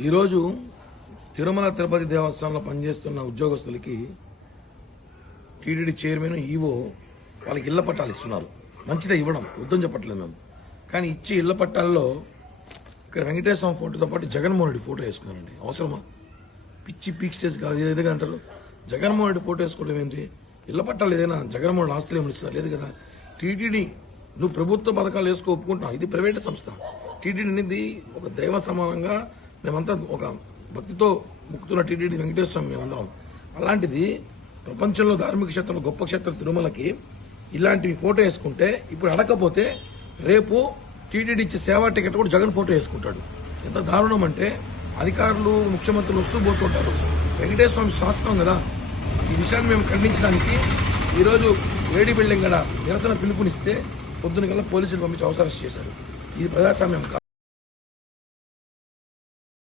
ఈరోజు తిరుమల తిరుపతి దేవస్థానంలో పనిచేస్తున్న ఉద్యోగస్తులకి టీటీడీ చైర్మన్ ఈవో వాళ్ళకి ఇళ్ల పట్టాలు ఇస్తున్నారు. మంచిదే, ఇవ్వడం వద్దని చెప్పట్లేదు మేము. కానీ ఇచ్చే ఇళ్ల పట్టాల్లో ఇక్కడ వెంకటేశ్వర ఫోటోతో పాటు జగన్మోహన్ రెడ్డి ఫోటో వేసుకున్నారండి. అవసరమా? పిచ్చి పీక్ స్టేజ్ కాదు, ఏదైతే అంటారు. జగన్మోహన్ రెడ్డి ఫోటో వేసుకోవడం ఏంటి? ఇళ్ల పట్టాలు ఏదైనా జగన్మోహన్ రెడ్డి ఆస్తులు ఏమి ఇస్తారు? లేదు కదా. టీటీడీ నువ్వు ప్రభుత్వ పథకాలు వేసుకో ఒప్పుకుంటున్నావు, ఇది ప్రైవేట్ సంస్థ. టీటీడీ అనేది ఒక దైవ సమానంగా మేమంతా ఒక భక్తితో ముక్తున్న టీటీడీ వెంకటేశ్వర మేమందరం. అలాంటిది ప్రపంచంలో ధార్మిక క్షేత్రంలో గొప్ప క్షేత్రం తిరుమలకి ఇలాంటివి ఫోటో వేసుకుంటే ఇప్పుడు అడగకపోతే రేపు టీటీడీ ఇచ్చే సేవా టికెట్ కూడా జగన్ ఫోటో వేసుకుంటాడు. ఎంత దారుణం అంటే అధికారులు ముఖ్యమంత్రులు వస్తూ పోతుంటారు. వెంకటేశ్వర స్వామి శాసనం కదా. ఈ విషయాన్ని మేము ఖండించడానికి ఈరోజు వేడి బిల్డింగ్ గడ నిరసన పిలుపునిస్తే పొద్దున కల్లా పోలీసులు పంపించి అవసరం చేశారు. ఇది ప్రజాస్వామ్యం కాదు.